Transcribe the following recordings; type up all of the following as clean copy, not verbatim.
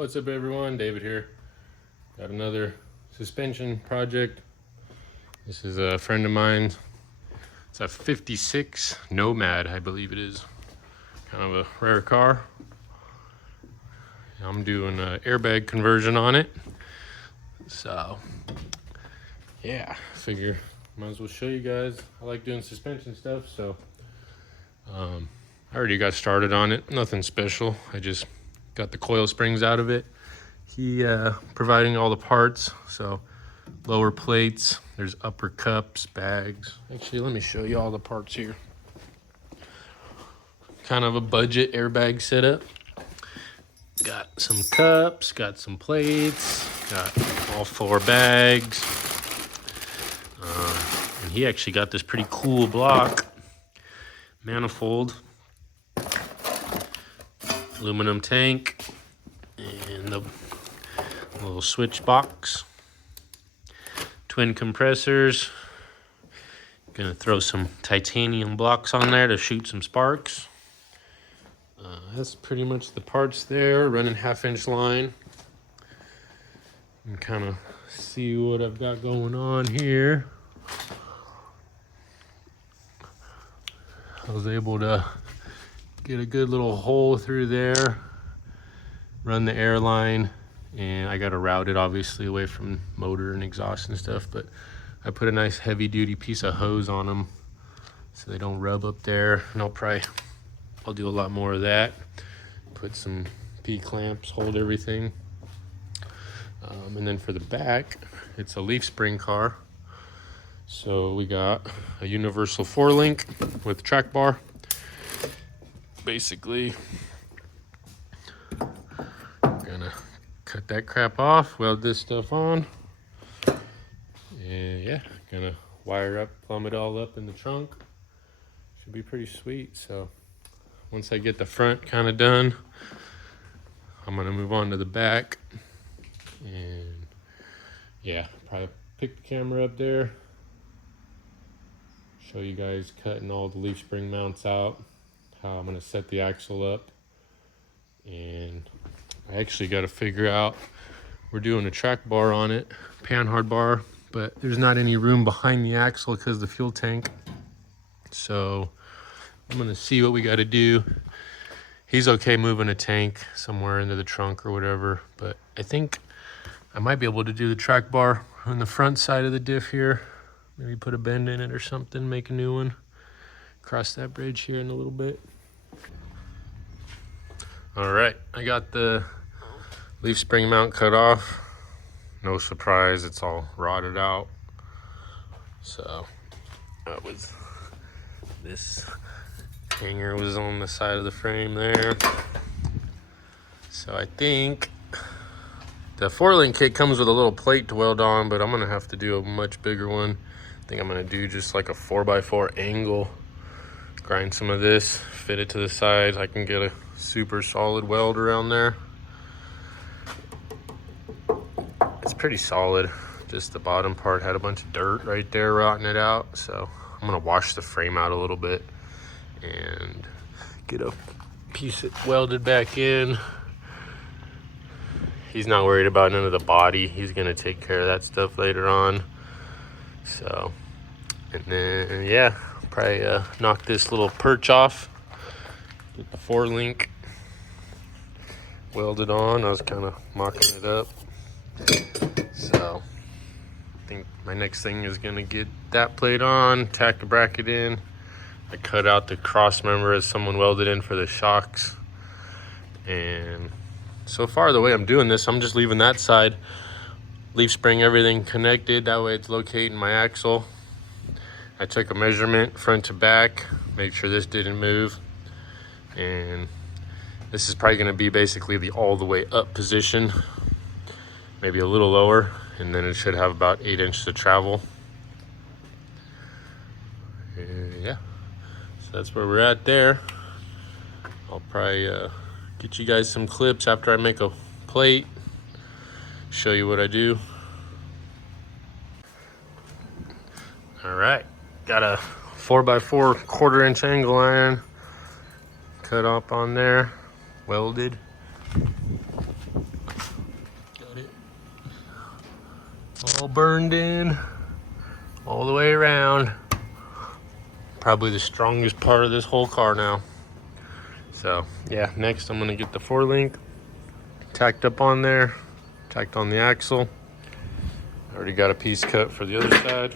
What's up everyone, David here. Got another suspension project. This is a friend of mine. It's a 56 Nomad, I believe it is. Kind of a rare car. I'm doing an airbag conversion on it. So, yeah, figure might as well show you guys. I like doing suspension stuff, so I already got started on it. Nothing special. I just got the coil springs out of it. He providing all the parts, so lower plates, there's upper cups, bags. Actually, let me show you all the parts here. Kind of a budget airbag setup. Got some cups, got some plates, got all 4 bags. And he actually got this pretty cool block manifold, aluminum tank, and the little switch box, twin compressors. Gonna throw some titanium blocks on there to shoot some sparks. That's pretty much the parts there. Running 1/2-inch line. And kind of see what I've got going on here. I was able to get a good little hole through there, run the air line, and I got to route it obviously away from motor and exhaust and stuff, but I put a nice heavy duty piece of hose on them so they don't rub up there. And I'll do a lot more of that. Put some P-clamps, hold everything. And then for the back, it's a leaf spring car. So we got a universal 4-link with track bar. Basically, gonna cut that crap off, weld this stuff on, and yeah, gonna wire up, plumb it all up in the trunk. Should be pretty sweet. So once I get the front kind of done, I'm gonna move on to the back, and yeah, probably pick the camera up there, show you guys cutting all the leaf spring mounts out, how I'm gonna set the axle up. And I actually got to figure out, we're doing a track bar on it, panhard bar, but there's not any room behind the axle because of the fuel tank. So I'm gonna see what we got to do. He's okay moving a tank somewhere into the trunk or whatever, but I think I might be able to do the track bar on the front side of the diff here. Maybe put a bend in it or something, make a new one. Cross that bridge here in a little bit. All right, I got the leaf spring mount cut off. No surprise, it's all rotted out. So that was, this hanger was on the side of the frame there. So I think the 4-link kit comes with a little plate to weld on, but I'm gonna have to do a much bigger one. I think I'm gonna do just like a 4x4 angle. Grind some of this, fit it to the sides. I can get a super solid weld around there. It's pretty solid. Just the bottom part had a bunch of dirt right there rotting it out. So I'm gonna wash the frame out a little bit and get a piece of welded back in. He's not worried about none of the body. He's gonna take care of that stuff later on. So, and then yeah, probably knock this little perch off, get the 4-link welded on. I was kind of mocking it up. So I think my next thing is gonna get that plate on, tack the bracket in. I cut out the cross member as someone welded in for the shocks. And so far the way I'm doing this, I'm just leaving that side, leaf spring everything connected. That way it's locating my axle. I took a measurement front to back, made sure this didn't move. And this is probably gonna be basically the all the way up position, maybe a little lower, and then it should have about 8 inches of travel. And yeah, so that's where we're at there. I'll probably get you guys some clips after I make a plate, show you what I do. All right, got a 4x4 1/4-inch angle iron cut up on there, welded. all burned in all the way around. Probably the strongest part of this whole car now. So yeah, next I'm gonna get the 4-link tacked up on there, tacked on the axle. I already got a piece cut for the other side.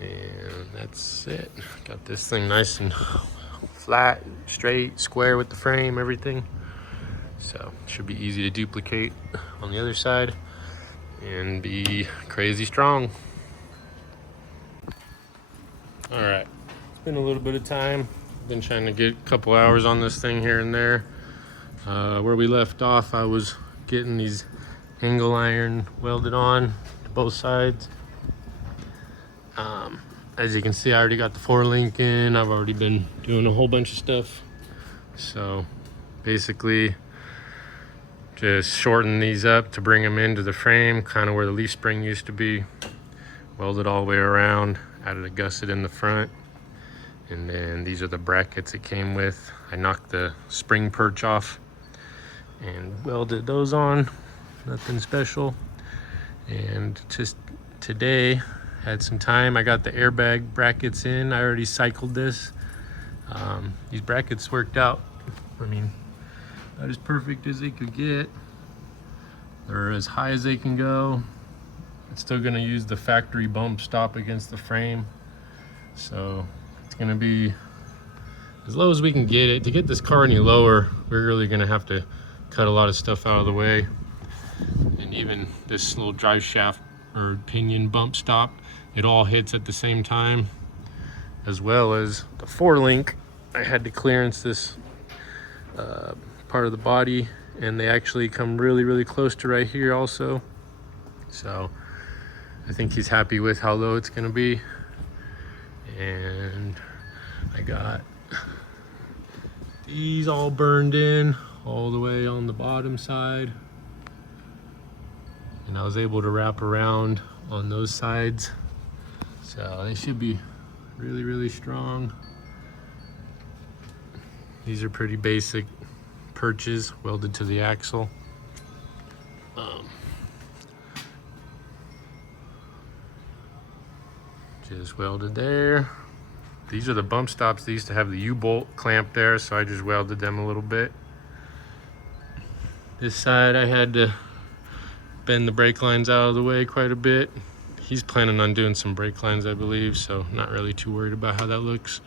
And that's it. Got this thing nice and flat, straight, square with the frame, everything. So should be easy to duplicate on the other side and be crazy strong. All right, it's been a little bit of time. Been trying to get a couple hours on this thing here and there. Where we left off, I was getting these angle iron welded on to both sides. As you can see, I already got the 4-link in. I've already been doing a whole bunch of stuff. So basically just shorten these up to bring them into the frame, kind of where the leaf spring used to be. Welded all the way around, added a gusset in the front. And then these are the brackets it came with. I knocked the spring perch off and welded those on. Nothing special. And just today, had some time. I got the airbag brackets in. I already cycled this. These brackets worked out. I mean, about as perfect as they could get. They're as high as they can go. It's still gonna use the factory bump stop against the frame. So it's gonna be as low as we can get it. To get this car any lower, we're really gonna have to cut a lot of stuff out of the way. And even this little drive shaft or pinion bump stop, it all hits at the same time, as well as the 4-link. I had to clearance this part of the body, and they actually come really, really close to right here also. So I think he's happy with how low it's gonna be. And I got these all burned in all the way on the bottom side. And I was able to wrap around on those sides. So they should be really, really strong. These are pretty basic perches welded to the axle. Just welded there. These are the bump stops. They used to have the U-bolt clamp there, so I just welded them a little bit. This side I had to bend the brake lines out of the way quite a bit. He's planning on doing some brake lines, I believe, so not really too worried about how that looks.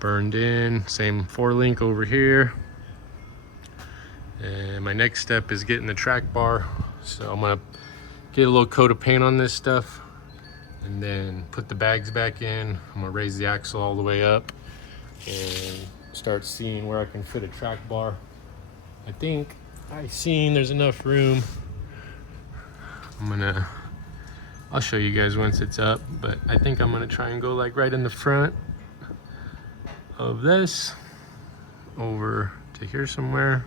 Burned in, same 4-link over here. And my next step is getting the track bar. So I'm gonna get a little coat of paint on this stuff and then put the bags back in. I'm gonna raise the axle all the way up and start seeing where I can fit a track bar. I think I've seen there's enough room. I'll show you guys once it's up, but I think I'm gonna try and go like right in the front of this over to here somewhere.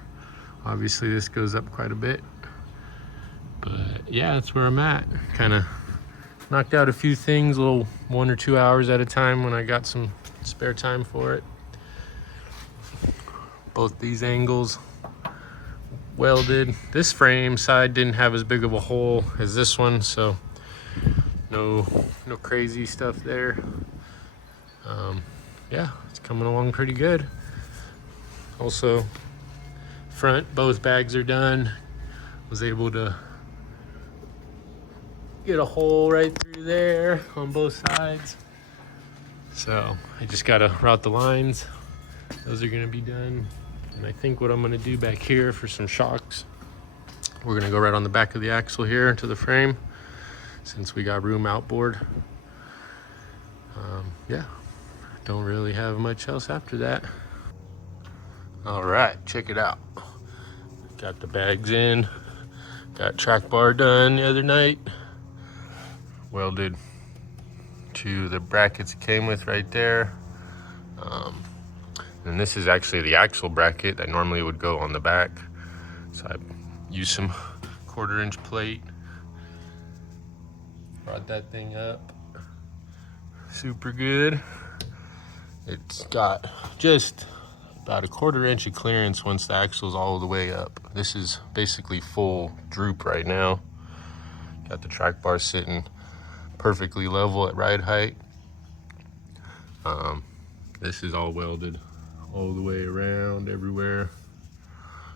Obviously this goes up quite a bit, but yeah, that's where I'm at. Kind of knocked out a few things, a little 1 or 2 hours at a time when I got some spare time for it. Both these angles welded. This frame side didn't have as big of a hole as this one, so no crazy stuff there. Yeah, it's coming along pretty good. Also, front, both bags are done. Was able to get a hole right through there on both sides. So I just gotta route the lines. Those are gonna be done. And I think what I'm gonna do back here for some shocks, we're gonna go right on the back of the axle here into the frame, since we got room outboard. Yeah, don't really have much else after that. All right, check it out. Got the bags in, got track bar done the other night. Welded to the brackets it came with right there. And this is actually the axle bracket that normally would go on the back. So I used some 1/4-inch plate, brought that thing up. Super good. It's got just about a 1/4 inch of clearance once the axle's all the way up. This is basically full droop right now. Got the track bar sitting perfectly level at ride height. This is all welded all the way around everywhere.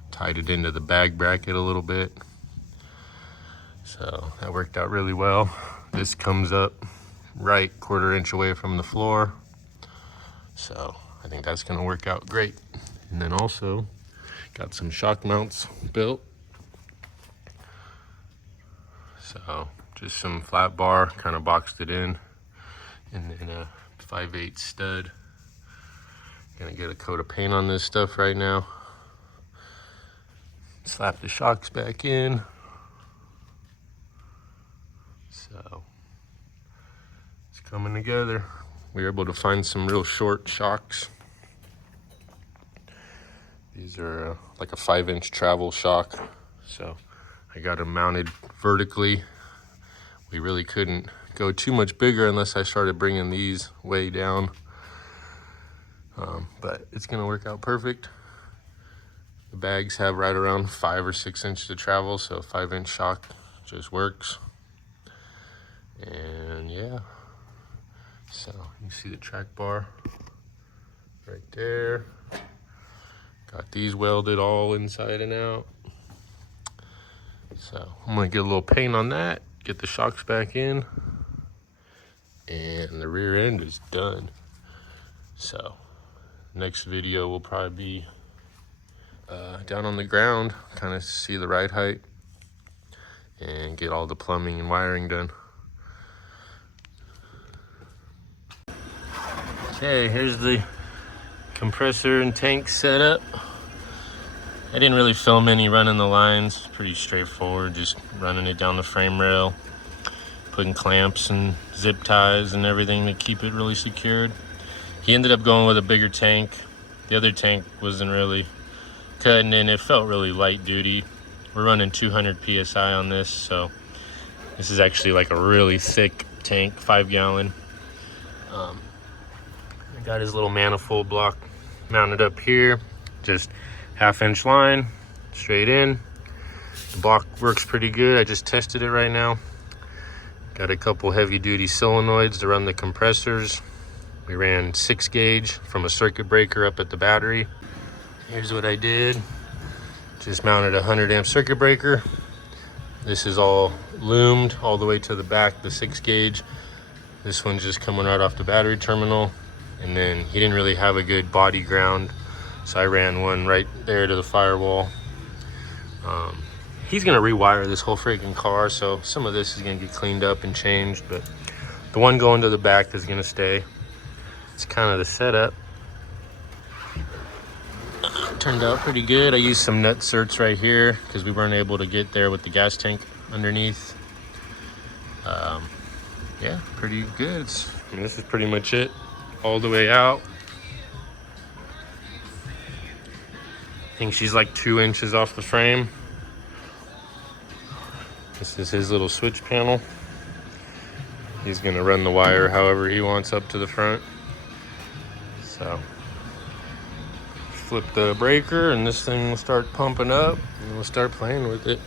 Tied it into the bag bracket a little bit. So that worked out really well. This comes up right 1/4 inch away from the floor. So I think that's gonna work out great. And then also got some shock mounts built. So just some flat bar, kind of boxed it in, and then a 5/8 stud. Gonna get a coat of paint on this stuff right now. Slap the shocks back in. So it's coming together. We were able to find some real short shocks. These are like a 5-inch travel shock. So I got them mounted vertically. We really couldn't go too much bigger unless I started bringing these way down. But it's gonna work out perfect. The bags have right around 5 or 6 inches to travel, so a 5-inch shock just works. And yeah, so you see the track bar right there. Got these welded all inside and out. So I'm gonna get a little paint on that, get the shocks back in, and the rear end is done. So next video will probably be down on the ground, kind of see the ride height and get all the plumbing and wiring done. Okay, here's the compressor and tank setup. I didn't really film any running the lines, pretty straightforward, just running it down the frame rail, putting clamps and zip ties and everything to keep it really secured. He ended up going with a bigger tank. The other tank wasn't really cutting in, it felt really light duty. We're running 200 PSI on this, so this is actually like a really thick tank, 5 gallon. I got his little manifold block mounted up here, just 1/2-inch line, straight in. The block works pretty good, I just tested it right now. Got a couple heavy duty solenoids to run the compressors. We ran 6 gauge from a circuit breaker up at the battery. Here's what I did. Just mounted a 100 amp circuit breaker. This is all loomed all the way to the back, the 6 gauge. This one's just coming right off the battery terminal. And then he didn't really have a good body ground, so I ran one right there to the firewall. He's gonna rewire this whole freaking car, so some of this is gonna get cleaned up and changed, but the one going to the back is gonna stay. It's kind of the setup. Turned out pretty good. I used some nut certs right here because we weren't able to get there with the gas tank underneath. Yeah, pretty good. I mean, this is pretty much it all the way out. I think she's like 2 inches off the frame. This is his little switch panel. He's gonna run the wire however he wants up to the front. So flip the breaker and this thing will start pumping up and we'll start playing with it.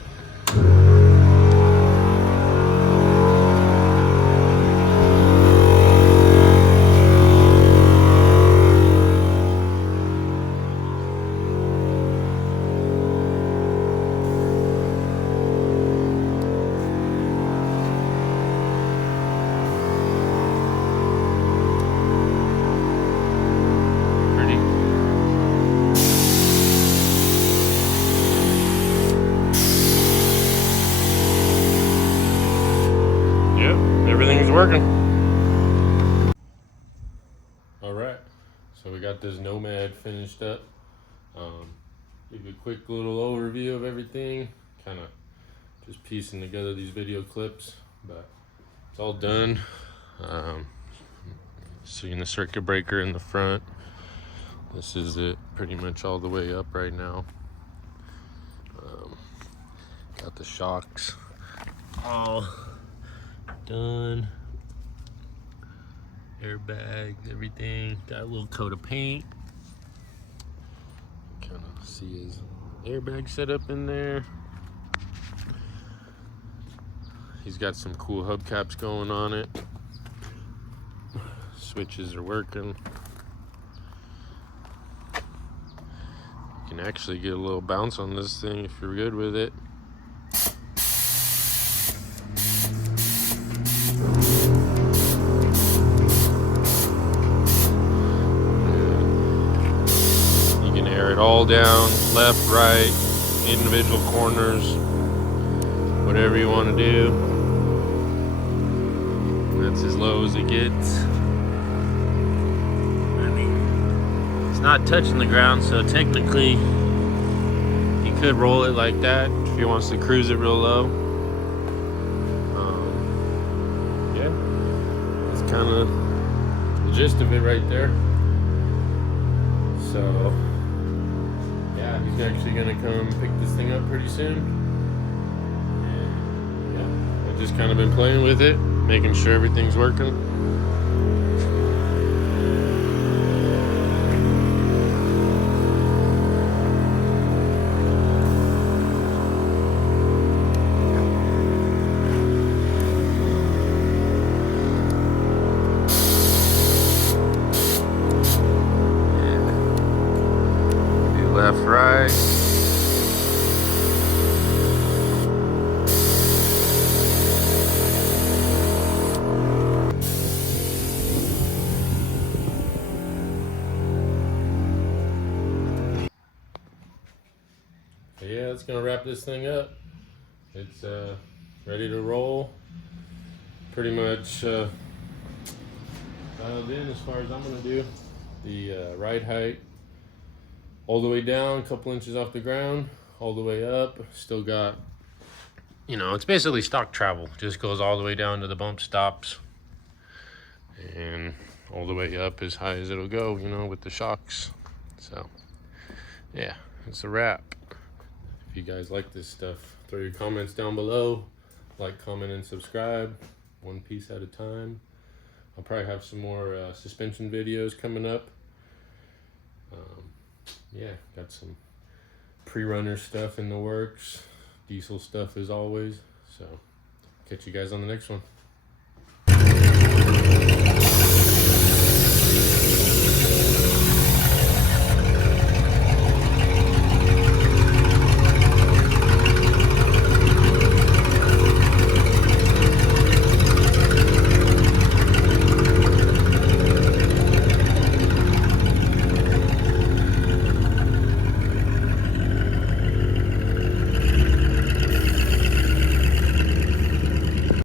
Everything's working. All right, so we got this Nomad finished up. Give you a quick little overview of everything, kind of just piecing together these video clips, but it's all done. Seeing the circuit breaker in the front. This is it, pretty much all the way up right now. Got the shocks all done. Airbag, everything. Got a little coat of paint. Kind of see his airbag set up in there. He's got some cool hubcaps going on it. Switches are working. You can actually get a little bounce on this thing if you're good with it. You can air it all down, left, right, individual corners, whatever you want to do. That's as low as it gets. I mean, it's not touching the ground, so technically you could roll it like that if he wants to cruise it real low. Yeah, that's kind of the gist of it right there. So yeah, he's actually gonna come pick this thing up pretty soon. And yeah, I've just kind of been playing with it, making sure everything's working. Left, right. So yeah, that's gonna wrap this thing up. It's ready to roll. Pretty much dialed in as far as I'm gonna do. The ride height all the way down, a couple inches off the ground, all the way up. Still got, you know, it's basically stock travel. Just goes all the way down to the bump stops and all the way up as high as it'll go, you know, with the shocks. So yeah, it's a wrap. If you guys like this stuff, throw your comments down below. Like, comment, and subscribe. One piece at a time. I'll probably have some more suspension videos coming up. Yeah, got some pre-runner stuff in the works. Diesel stuff as always. So catch you guys on the next one.